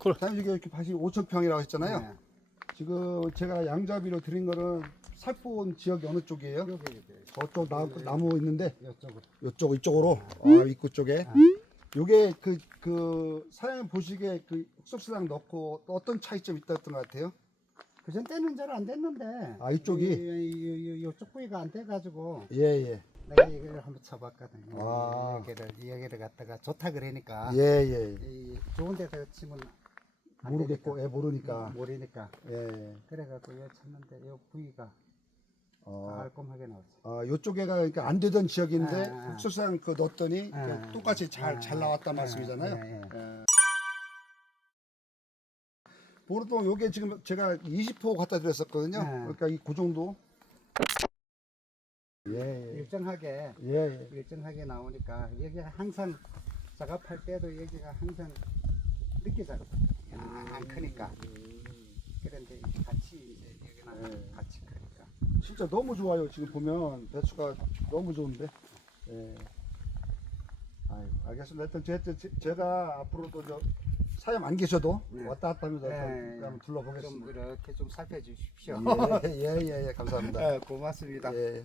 콜. 사장님 이게 이렇게 밭이 5천 평이라고 했잖아요. 네. 지금 제가 양잡이로 드린 거는 살포온 지역이 어느 쪽이에요? 여기 여기 저쪽 나, 나무 있는데 이쪽으로. 이쪽 이쪽으로 아, 입구 쪽에 요게 그 그 사장님 보시기에 그 흑석수랑 넣고 또 어떤 차이점이 있었던 것 같아요? 그전 때는 잘 안 됐는데. 아, 이쪽이? 이, 이, 이, 이쪽 부위가 안 돼가지고 예 예 내가 이걸 한번 쳐봤거든. 아. 여기를 여기를 갖다가 좋다 그러니까. 예 예 이 좋은 데서 치면 안 모르겠고. 예 모르니까 모르니까. 예 그래갖고 여기 쳤는데 이 부위가 어, 깔끔하게 나왔어. 아 요쪽에가 그러니까 안 되던 지역인데 아, 아. 흑석수랑 그 넣었더니 아, 그 똑같이 잘잘 아, 나왔단 아, 말씀이잖아요. 예, 예. 예. 보통 요게 지금 제가 20호 갖다 드렸었거든요. 네. 그러니까 이 그 정도. 예, 예. 일정하게 예, 예. 일정하게 나오니까 여기가 항상 작업할 때도 여기가 항상 늦게 작업해. 안 크니까. 그런데 같이 이제 여기는 네. 같이 크니까. 진짜 너무 좋아요. 지금 보면 배추가 너무 좋은데. 예. 아유, 알겠습니다. 하여튼 제, 제, 제가 앞으로도 저 사யம் 안 계셔도 네. 왔다 갔다 하면서 네, 한번 네. 한번 둘러보겠습니다. 좀 이렇게 좀 살펴주십시오. 예, 예, 예, 예, 감사합니다. 네, 고맙습니다. 예.